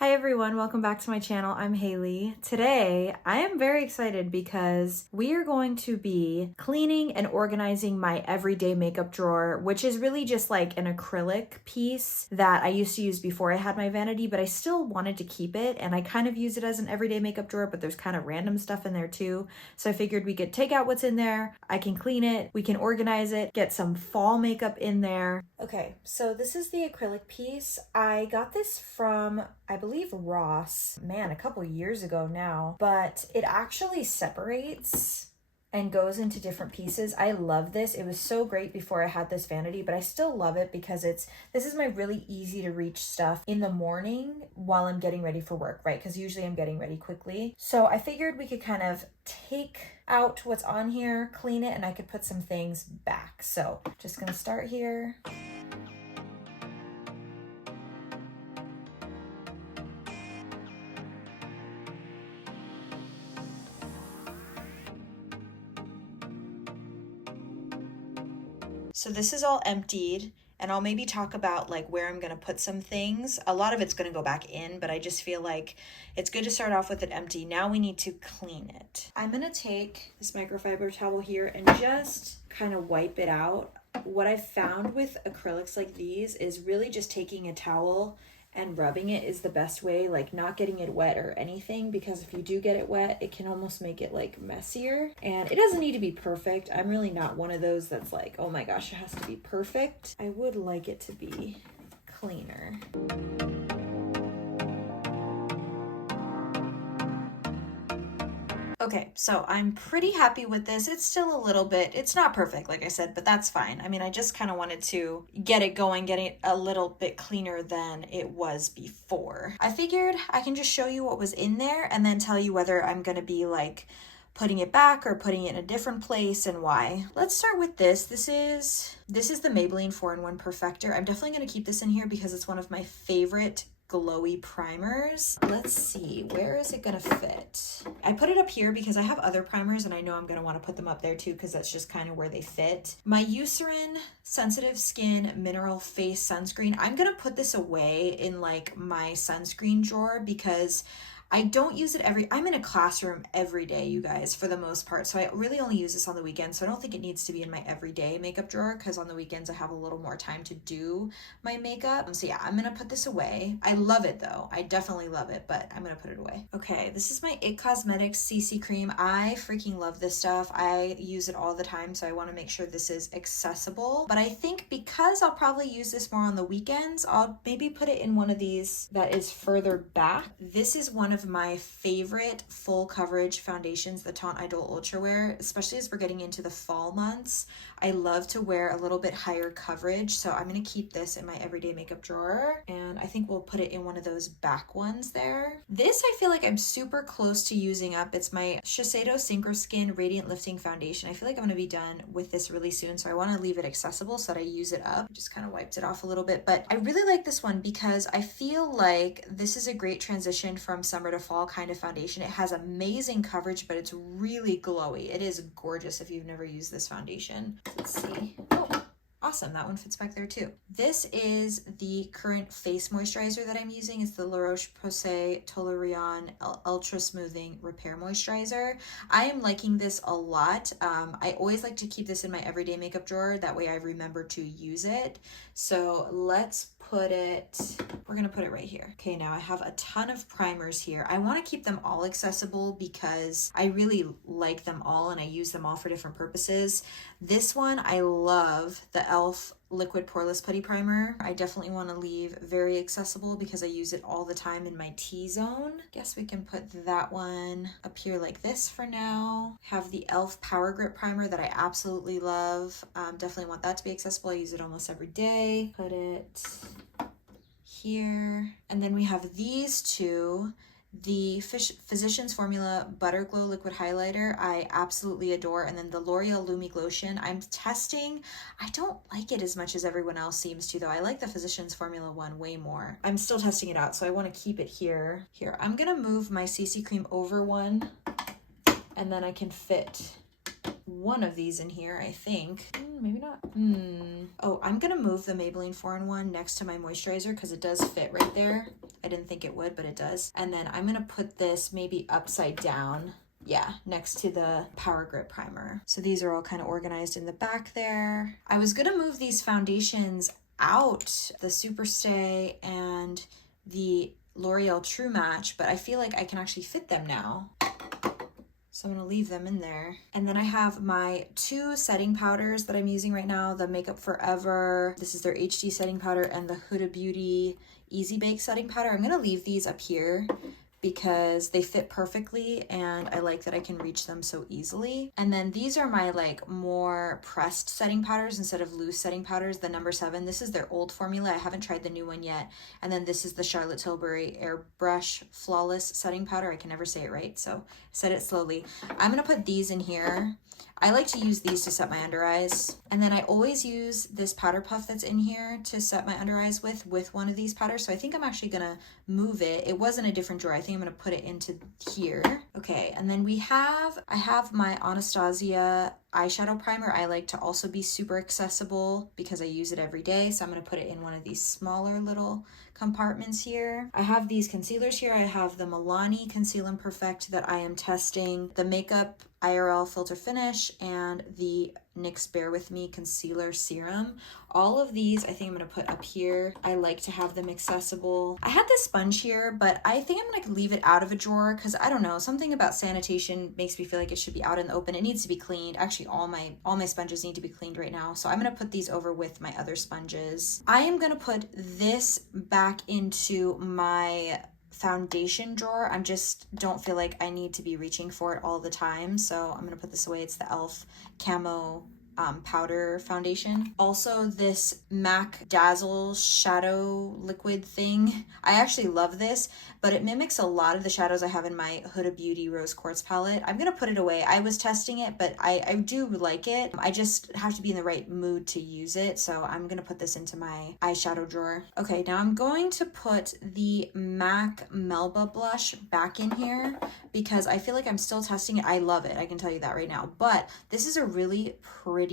Hi everyone, welcome back to my channel. I'm Haley. Today, I am very excited because we are going to be cleaning and organizing my everyday makeup drawer, which is really just like an acrylic piece that I used to use before I had my vanity, but I still wanted to keep it, and I kind of use it as an everyday makeup drawer, but there's kind of random stuff in there too. So I figured we could take out what's in there, I can clean it, we can organize it, get some fall makeup in there. Okay, so this is the acrylic piece. I got this from, I believe, Ross, man, a couple years ago now, but it actually separates and goes into different pieces. I love this. It was so great before I had this vanity, but I still love it because this is my really easy to reach stuff in the morning while I'm getting ready for work, right? Because usually I'm getting ready quickly. So I figured we could kind of take out what's on here, clean it, and I could put some things back. So just gonna start here. So this is all emptied, and I'll maybe talk about like where I'm gonna put some things. A lot of it's gonna go back in, but I just feel like it's good to start off with it empty. Now we need to clean it. I'm gonna take this microfiber towel here and just kind of wipe it out. What I've found with acrylics like these is really just taking a towel and rubbing it is the best way, like not getting it wet or anything, because if you do get it wet, it can almost make it like messier. And it doesn't need to be perfect. I'm really not one of those that's like, oh my gosh, it has to be perfect. I would like it to be cleaner. Okay, so I'm pretty happy with this. It's still a little bit, it's not perfect, like I said, but that's fine. I mean, I just kind of wanted to get it going, get it a little bit cleaner than it was before. I figured I can just show you what was in there and then tell you whether I'm gonna be like putting it back or putting it in a different place and why. Let's start with this. This is the Maybelline 4-in-1 Perfector. I'm definitely gonna keep this in here because it's one of my favorite glowy primers. Let's see, where is it gonna fit? I put it up here because I have other primers and I know I'm gonna wanna put them up there too because that's just kind of where they fit. My Eucerin Sensitive Skin Mineral Face Sunscreen, I'm gonna put this away in like my sunscreen drawer because I don't use it I'm in a classroom every day, you guys, for the most part. So I really only use this on the weekends. So I don't think it needs to be in my everyday makeup drawer because on the weekends I have a little more time to do my makeup. So yeah, I'm gonna put this away. I love it though. I definitely love it, but I'm gonna put it away. Okay, this is my IT Cosmetics CC cream. I freaking love this stuff. I use it all the time, so I wanna make sure this is accessible. But I think because I'll probably use this more on the weekends, I'll maybe put it in one of these that is further back. This is one of my favorite full coverage foundations, the Taunt Idol Ultra Wear, especially as we're getting into the fall months. I love to wear a little bit higher coverage, so I'm gonna keep this in my everyday makeup drawer, and I think we'll put it in one of those back ones there. This I feel like I'm super close to using up. It's my Shiseido Synchro Skin Radiant Lifting Foundation. I feel like I'm gonna be done with this really soon, so I wanna leave it accessible so that I use it up. Just kind of wiped it off a little bit, but I really like this one because I feel like this is a great transition from summer to fall kind of foundation. It has amazing coverage, but it's really glowy. It is gorgeous if you've never used this foundation. Let's see. Oh, awesome. That one fits back there too. This is the current face moisturizer that I'm using. It's the La Roche-Posay Toleriane Ultra Smoothing Repair Moisturizer. I am liking this a lot. I always like to keep this in my everyday makeup drawer. That way I remember to use it. So let's we're gonna put it right here. Okay, now I have a ton of primers here. I wanna keep them all accessible because I really like them all and I use them all for different purposes. This one, I love the e.l.f. Liquid Poreless Putty Primer. I definitely wanna leave very accessible because I use it all the time in my T-zone. Guess we can put that one up here like this for now. Have the e.l.f. Power Grip Primer that I absolutely love. Definitely want that to be accessible. I use it almost every day. Put it here. And then we have these two. The Physicians Formula Butter Glow Liquid Highlighter, I absolutely adore. And then the L'Oreal Lumi Glotion, I'm testing. I don't like it as much as everyone else seems to, though. I like the Physicians Formula one way more. I'm still testing it out, so I want to keep it here. Here, I'm gonna move my CC cream over one, and then I can fit one of these in here, I think. Maybe not. Oh, I'm gonna move the Maybelline 4-in-1 next to my moisturizer because it does fit right there. I didn't think it would, but it does. And then I'm gonna put this maybe upside down. Yeah, next to the Power Grip Primer. So these are all kind of organized in the back there. I was gonna move these foundations out, the Superstay and the L'Oreal True Match, but I feel like I can actually fit them now. So I'm gonna leave them in there. And then I have my 2 setting powders that I'm using right now, the Makeup Forever, this is their HD setting powder, and the Huda Beauty Easy Bake setting powder. I'm gonna leave these up here because they fit perfectly and I like that I can reach them so easily. And then these are my like more pressed setting powders instead of loose setting powders, the number 7. This is their old formula. I haven't tried the new one yet. And then this is the Charlotte Tilbury Airbrush Flawless setting powder. I can never say it right, so I said it slowly. I'm gonna put these in here. I like to use these to set my under eyes. And then I always use this powder puff that's in here to set my under eyes with one of these powders. So I think I'm actually gonna move it. It was in a different drawer. I think I'm gonna put it into here. Okay, and then I have my Anastasia eyeshadow primer. I like to also be super accessible because I use it every day. So I'm gonna put it in one of these smaller little compartments here. I have these concealers here. I have the Milani Conceal and Perfect that I am testing, the Makeup IRL Filter Finish, and the NYX Bare With Me Concealer Serum. All of these I think I'm gonna put up here. I like to have them accessible. I had this sponge here, but I think I'm gonna leave it out of a drawer because I don't know, something about sanitation makes me feel like it should be out in the open. It needs to be cleaned. Actually, all my sponges need to be cleaned right now. So I'm gonna put these over with my other sponges. I am gonna put this back into my foundation drawer. I just don't feel like I need to be reaching for it all the time. So I'm gonna put this away. It's the e.l.f. Camo powder foundation. Also this MAC Dazzle shadow liquid thing. I actually love this, but it mimics a lot of the shadows I have in my Huda Beauty Rose Quartz palette. I'm gonna put it away. I was testing it, but I do like it. I just have to be in the right mood to use it. So I'm gonna put this into my eyeshadow drawer. Okay, now I'm going to put the MAC Melba blush back in here because I feel like I'm still testing it. I love it, I can tell you that right now. But this is a really pretty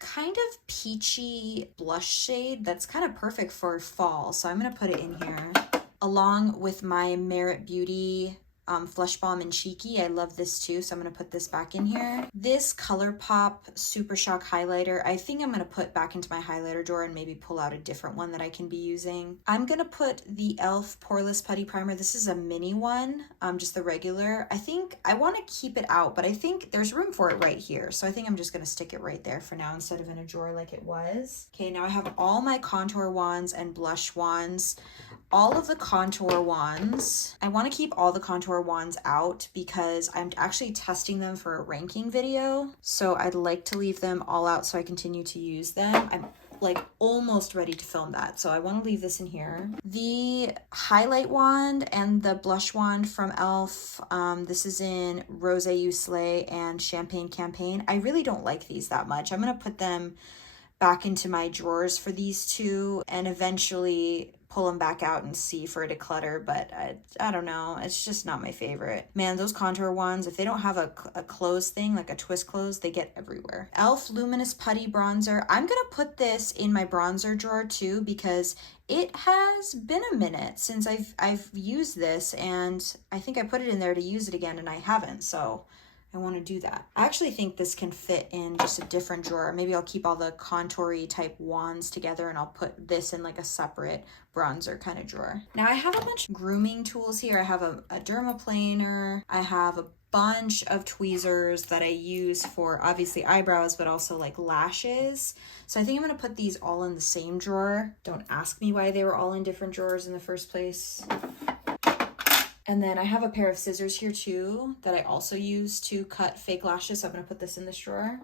kind of peachy blush shade that's kind of perfect for fall. So I'm gonna put it in here along with my Merit Beauty Flush Balm and Cheeky. I love this too, so I'm gonna put this back in here. This ColourPop Super Shock highlighter, I think I'm gonna put back into my highlighter drawer and maybe pull out a different one that I can be using. I'm gonna put the e.l.f. Poreless Putty Primer. This is a mini one, just the regular. I think I wanna keep it out, but I think there's room for it right here. So I think I'm just gonna stick it right there for now instead of in a drawer like it was. Okay, now I have all my contour wands and blush wands. All of the contour wands, I want to keep all the contour wands out because I'm actually testing them for a ranking video. So I'd like to leave them all out so I continue to use them. I'm like almost ready to film that, so I want to leave this in here. The highlight wand and the blush wand from e.l.f. This is in Rose You Slay and Champagne Campaign. I really don't like these that much. I'm going to put them back into my drawers for these two and eventually pull them back out and see for a declutter, but I don't know, it's just not my favorite. Man, those contour ones, if they don't have a close thing, like a twist close, they get everywhere. e.l.f. Luminous Putty Bronzer. I'm gonna put this in my bronzer drawer too because it has been a minute since I've used this, and I think I put it in there to use it again and I haven't, so I want to do that. I actually think this can fit in just a different drawer. Maybe I'll keep all the contoury type wands together and I'll put this in like a separate bronzer kind of drawer. Now I have a bunch of grooming tools here. I have a dermaplaner. I have a bunch of tweezers that I use for obviously eyebrows, but also like lashes. So I think I'm gonna put these all in the same drawer. Don't ask me why they were all in different drawers in the first place. And then I have a pair of scissors here too that I also use to cut fake lashes. So I'm gonna put this in this drawer.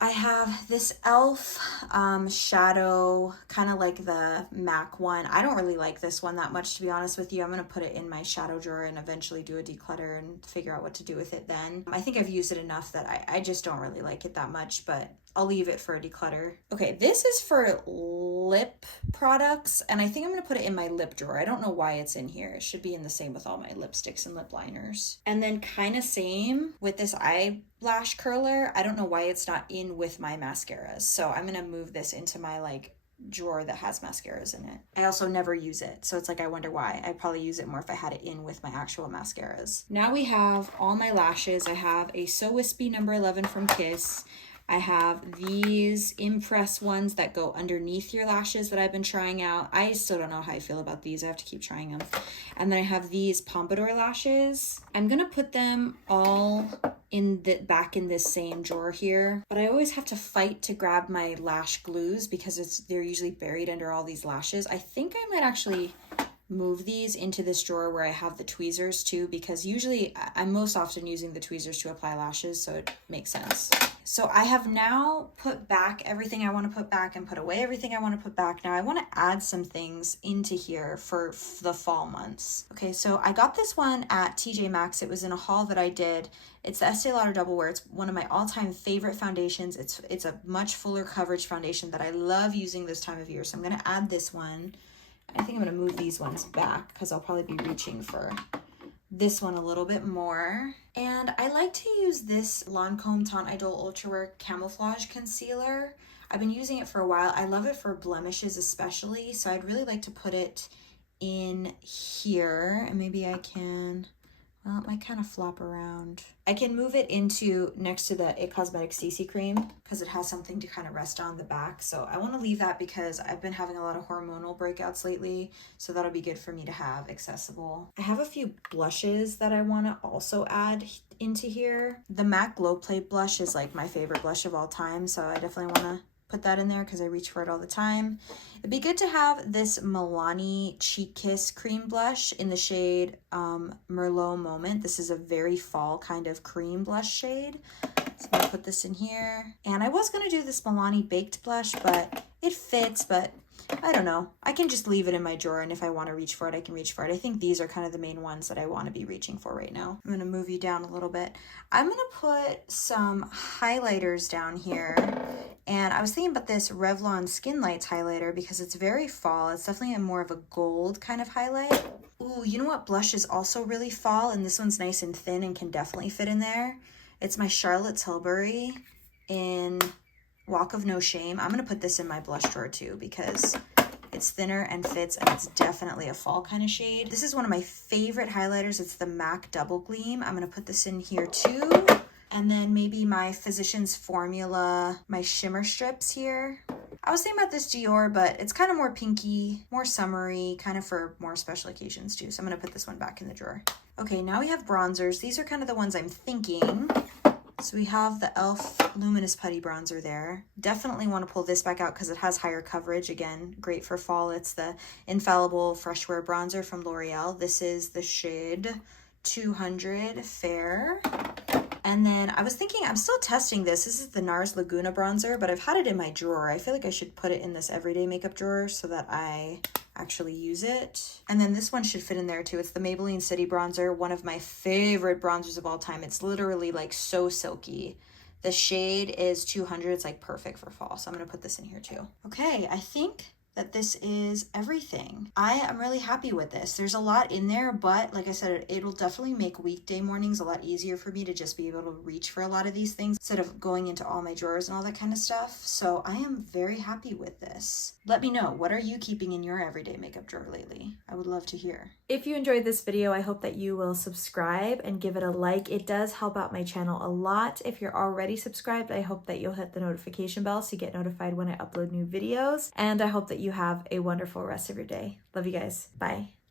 I have this e.l.f. shadow, kind of like the MAC one. I don't really like this one that much, to be honest with you. I'm gonna put it in my shadow drawer and eventually do a declutter and figure out what to do with it then. I think I've used it enough that I just don't really like it that much, but I'll leave it for a declutter. Okay, this is for lip products, and I think I'm gonna put it in my lip drawer. I don't know why it's in here. It should be in the same with all my lipsticks and lip liners. And then kind of same with this eyelash curler. I don't know why it's not in with my mascaras. So I'm gonna move this into my like drawer that has mascaras in it. I also never use it, so it's like I wonder why. I'd probably use it more if I had it in with my actual mascaras. Now we have all my lashes. I have a So Wispy number 11 from Kiss. I have these Impress ones that go underneath your lashes that I've been trying out. I still don't know how I feel about these. I have to keep trying them. And then I have these Pompadour lashes. I'm gonna put them all in the back in this same drawer here, but I always have to fight to grab my lash glues because they're usually buried under all these lashes. I think I might actually move these into this drawer where I have the tweezers too, because usually I'm most often using the tweezers to apply lashes, so it makes sense. So I have now put back everything I want to put back and put away everything I want to put back. Now I want to add some things into here for the fall months. Okay, so I got this one at TJ Maxx. It was in a haul that I did. It's the Estee Lauder Double Wear. It's one of my all-time favorite foundations. It's a much fuller coverage foundation that I love using this time of year. So I'm going to add this one. I think I'm going to move these ones back because I'll probably be reaching for this one a little bit more. And I like to use this Lancome Teint Idole Ultra Wear Camouflage Concealer. I've been using it for a while. I love it for blemishes especially, so I'd really like to put it in here. And maybe I can, well, it might kind of flop around. I can move it into next to the It Cosmetics CC cream because it has something to kind of rest on the back. So I want to leave that because I've been having a lot of hormonal breakouts lately. So that'll be good for me to have accessible. I have a few blushes that I want to also add into here. The MAC Glow Plate blush is like my favorite blush of all time. So I definitely want to put that in there because I reach for it all the time. It'd be good to have this Milani Cheek Kiss cream blush in the shade Merlot Moment. This is a very fall kind of cream blush shade. So I'm gonna put this in here. And I was gonna do this Milani Baked blush, but it fits, but I don't know. I can just leave it in my drawer, and if I want to reach for it, I can reach for it. I think these are kind of the main ones that I want to be reaching for right now. I'm going to move you down a little bit. I'm going to put some highlighters down here. And I was thinking about this Revlon Skin Lights highlighter because it's very fall. It's definitely a more of a gold kind of highlight. Ooh, you know what blush is also really fall, and this one's nice and thin and can definitely fit in there? It's my Charlotte Tilbury in Walk of No Shame. I'm going to put this in my blush drawer too because it's thinner and fits, and it's definitely a fall kind of shade. This is one of my favorite highlighters. It's the MAC Double Gleam. I'm going to put this in here too. And then maybe my Physicians Formula, my shimmer strips here. I was thinking about this Dior, but it's kind of more pinky, more summery, kind of for more special occasions too. So I'm going to put this one back in the drawer. Okay, now we have bronzers. These are kind of the ones I'm thinking. So we have the e.l.f. Luminous Putty Bronzer there. Definitely want to pull this back out because it has higher coverage. Again, great for fall. It's the Infallible Fresh Wear Bronzer from L'Oreal. This is the shade 200 Fair. And then I was thinking, I'm still testing this. This is the NARS Laguna Bronzer, but I've had it in my drawer. I feel like I should put it in this everyday makeup drawer so that I actually use it. And then this one should fit in there too. It's the Maybelline City Bronzer, one of my favorite bronzers of all time. It's literally like so silky. The shade is 200. It's like perfect for fall. So I'm going to put this in here too. Okay, I think that this is everything. I am really happy with this. There's a lot in there, but like I said, it'll definitely make weekday mornings a lot easier for me to just be able to reach for a lot of these things instead of going into all my drawers and all that kind of stuff. So I am very happy with this. Let me know, what are you keeping in your everyday makeup drawer lately? I would love to hear. If you enjoyed this video, I hope that you will subscribe and give it a like. It does help out my channel a lot. If you're already subscribed, I hope that you'll hit the notification bell so you get notified when I upload new videos. And I hope that you have a wonderful rest of your day. Love you guys. Bye.